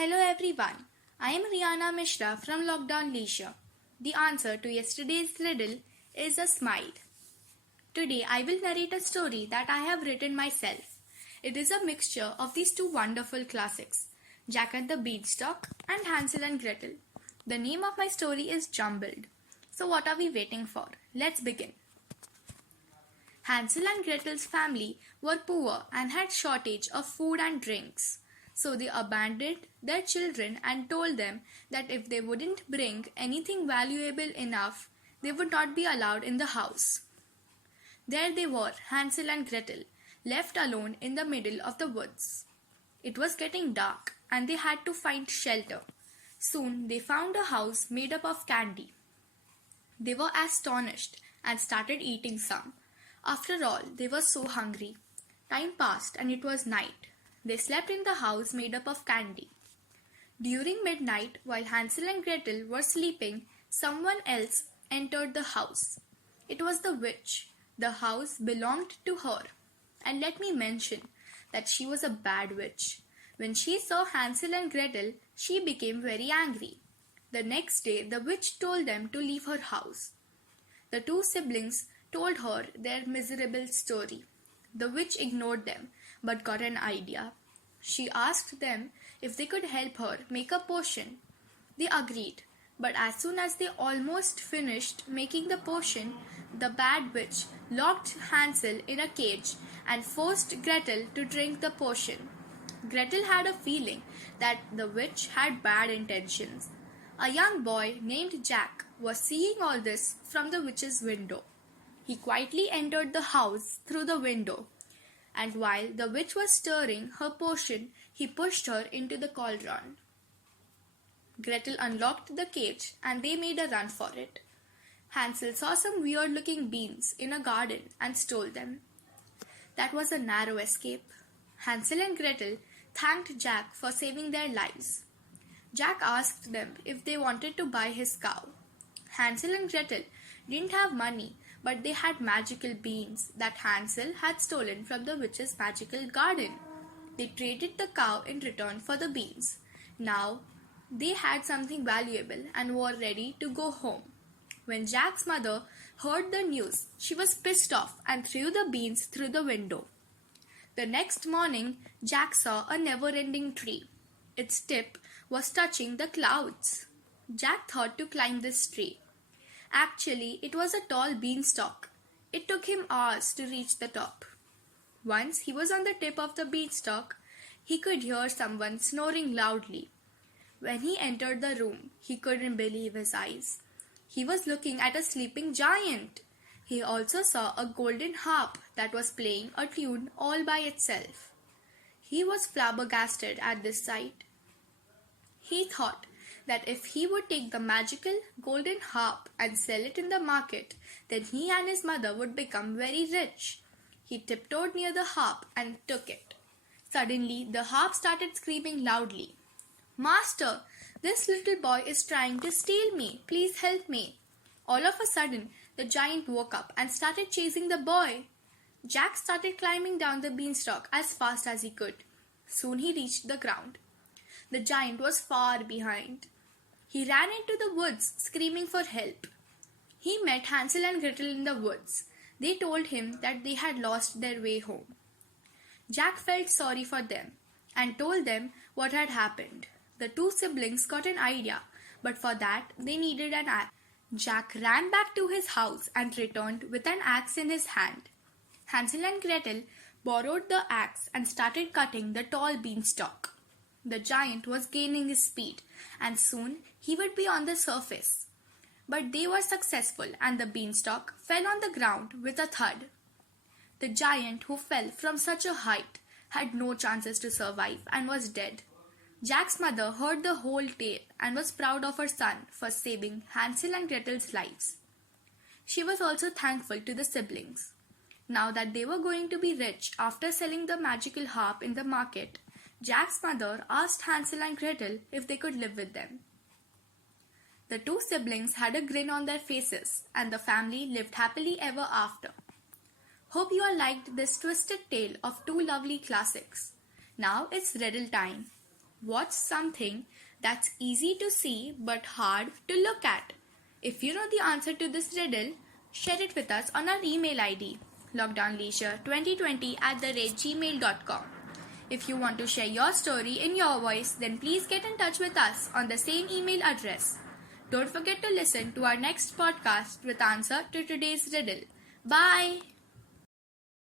Hello everyone, I am Rianna Mishra from Lockdown Leisure. The answer to yesterday's riddle is a smile. Today I will narrate a story that I have written myself. It is a mixture of these two wonderful classics, Jack and the Beanstalk and Hansel and Gretel. The name of my story is Jumbled. So what are we waiting for? Let's begin. Hansel and Gretel's family were poor and had shortage of food and drinks. So they abandoned their children and told them that if they wouldn't bring anything valuable enough, they would not be allowed in the house. There they were, Hansel and Gretel, left alone in the middle of the woods. It was getting dark and they had to find shelter. Soon they found a house made up of candy. They were astonished and started eating some. After all, they were so hungry. Time passed and it was night. They slept in the house made up of candy. During midnight, while Hansel and Gretel were sleeping, someone else entered the house. It was the witch. The house belonged to her. And let me mention that she was a bad witch. When she saw Hansel and Gretel, she became very angry. The next day, the witch told them to leave her house. The two siblings told her their miserable story. The witch ignored them, but got an idea. She asked them if they could help her make a potion. They agreed, but as soon as they almost finished making the potion, the bad witch locked Hansel in a cage and forced Gretel to drink the potion. Gretel had a feeling that the witch had bad intentions. A young boy named Jack was seeing all this from the witch's window. He quietly entered the house through the window, and while the witch was stirring her potion, he pushed her into the cauldron. Gretel unlocked the cage and they made a run for it. Hansel saw some weird-looking beans in a garden and stole them. That was a narrow escape. Hansel and Gretel thanked Jack for saving their lives. Jack asked them if they wanted to buy his cow. Hansel and Gretel didn't have money, but they had magical beans that Hansel had stolen from the witch's magical garden. They traded the cow in return for the beans. Now, they had something valuable and were ready to go home. When Jack's mother heard the news, she was pissed off and threw the beans through the window. The next morning, Jack saw a never-ending tree. Its tip was touching the clouds. Jack thought to climb this tree. Actually, it was a tall beanstalk. It took him hours to reach the top. Once he was on the tip of the beanstalk, he could hear someone snoring loudly. When he entered the room, he couldn't believe his eyes. He was looking at a sleeping giant. He also saw a golden harp that was playing a tune all by itself. He was flabbergasted at this sight. He thought that if he would take the magical golden harp and sell it in the market, then he and his mother would become very rich. He tiptoed near the harp and took it. Suddenly, the harp started screaming loudly. "Master, this little boy is trying to steal me. Please help me." All of a sudden, the giant woke up and started chasing the boy. Jack started climbing down the beanstalk as fast as he could. Soon he reached the ground. The giant was far behind. He ran into the woods, screaming for help. He met Hansel and Gretel in the woods. They told him that they had lost their way home. Jack felt sorry for them and told them what had happened. The two siblings got an idea, but for that they needed an axe. Jack ran back to his house and returned with an axe in his hand. Hansel and Gretel borrowed the axe and started cutting the tall beanstalk. The giant was gaining his speed, and soon he would be on the surface. But they were successful, and the beanstalk fell on the ground with a thud. The giant, who fell from such a height, had no chances to survive and was dead. Jack's mother heard the whole tale and was proud of her son for saving Hansel and Gretel's lives. She was also thankful to the siblings. Now that they were going to be rich after selling the magical harp in the market, Jack's mother asked Hansel and Gretel if they could live with them. The two siblings had a grin on their faces, and the family lived happily ever after. Hope you all liked this twisted tale of two lovely classics. Now it's riddle time. What's something that's easy to see but hard to look at? If you know the answer to this riddle, share it with us on our email ID lockdownleisure2020@gmail.com. If you want to share your story in your voice, then please get in touch with us on the same email address. Don't forget to listen to our next podcast with answer to today's riddle. Bye!